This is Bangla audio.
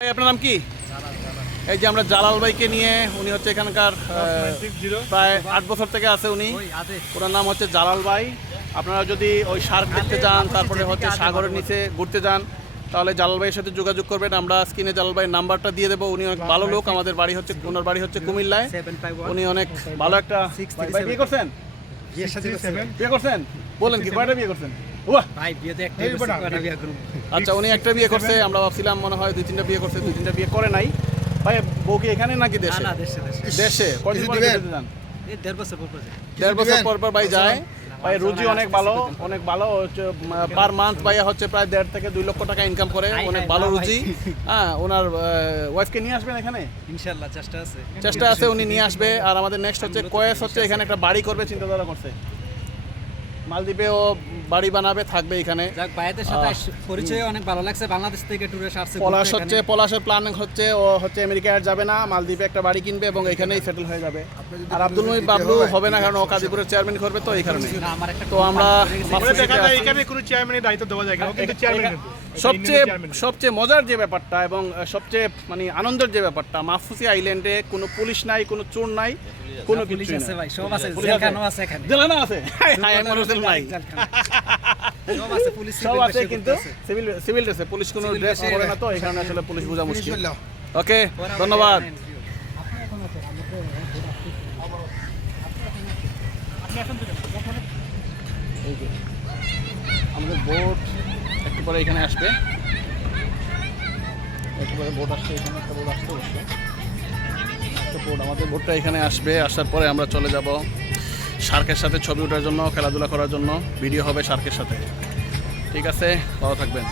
আপনার নাম কি? এই যে আমরা জালাল ভাইকে নিয়ে, উনি হচ্ছে এখানকার প্রায় 8 বছর থেকে আছে উনি। ওনার নাম হচ্ছে জালাল ভাই। আপনারা যদি ওই শার্ক দেখতে যান, তারপরে হচ্ছে সাগরের নিচে ঘুরতে যান, তাহলে জালাল ভাইয়ের সাথে যোগাযোগ করবেন। আমরা স্ক্রিনে জালাল ভাইয়ের নাম্বারটা দিয়ে দেবো। উনি অনেক ভালো লোক। আমাদের বাড়ি হচ্ছে, ওনার বাড়ি হচ্ছে কুমিল্লায়। উনি অনেক ভালো একটা। ভাই বিয়ে করছেন? বিয়ে করছেন? বলেন কি, কয়টা বিয়ে করছেন? আচ্ছা, উনি একটা বিয়ে করছে। আমরা ভাবছিলাম মনে হয় 2-3টা বিয়ে করছে, 2-3টা বিয়ে করে নাই। ভাই বউ কি এখানে নাকি দেশে? দেশে। কয়দিন পরে যেতে যান? 1.5 বছর পর পর ভাই যায়। ভাই রুজি অনেক ভালো, অনেক ভালো হচ্ছে। পার মান্থ ভাইয়া হচ্ছে প্রায় 1.5 থেকে 2 লক্ষ টাকা ইনকাম করে। অনেক ভালো রুজি। হ্যাঁ, ওনার ওয়াইফকে নিয়ে আসবেন এখানে ইনশাআল্লাহ, চেষ্টা আছে উনি নিয়ে আসবে। আর আমাদের নেক্সট হচ্ছে কয়েস হচ্ছে এখানে একটা বাড়ি করবে চিন্তাধারা করছে। মালদ্বীপে ও বাড়ি বানাবে, থাকবে এখানে। যাক, ভাইদের সাথে পরিচয় অনেক ভালো লাগছে। বাংলাদেশ থেকে ট্যুরে আসছে। পলাশের প্ল্যান হচ্ছে ও হচ্ছে আমেরিকা আর যাবে না, মালদ্বীপে একটা বাড়ি কিনবে এবং এখানেই সেটেল হয়ে যাবে। আর আব্দুল মুহিত বাবলু হবে না, কারণ ও কাজীপুরের চেয়ারম্যান করবে, তো এই কারণে। তো আমরা এখানে কোনো চেয়ারম্যানের দায়িত্ব দেওয়া যায় না, কিন্তু চেয়ারম্যান সবচেয়ে মজার যে ব্যাপারটা এবং সবচেয়ে মানে আনন্দের যে ব্যাপারটা, মাহফুজি আইল্যান্ডে কোনো পুলিশ নাই, কোনো চোর নাই, কোনো কিছু আছে ভাই, সব আছে। জেলখানা আছে এখানে, জেলখানা আছে। হাই আমার হোটেল নাই, সব আছে, পুলিশ সব আছে, কিন্তু সিভিল ড্রেসে। পুলিশ কোনো ড্রেস পরে না, তো এই কারণে আসলে পুলিশ বোঝা মুশকিল। ওকে, ধন্যবাদ। আমাদের বোট একটু পরে এখানে আসবে, একটু পরে বোট আসছে, এখানে একটা বোট আসতে হচ্ছে। আমাদের বোটটা এখানে আসবে, আসার পরে আমরা চলে যাব শার্কের সাথে ছবি ওঠার জন্য, খেলাধুলা করার জন্য। ভিডিও হবে শার্কের সাথে। ঠিক আছে, ভালো থাকবেন।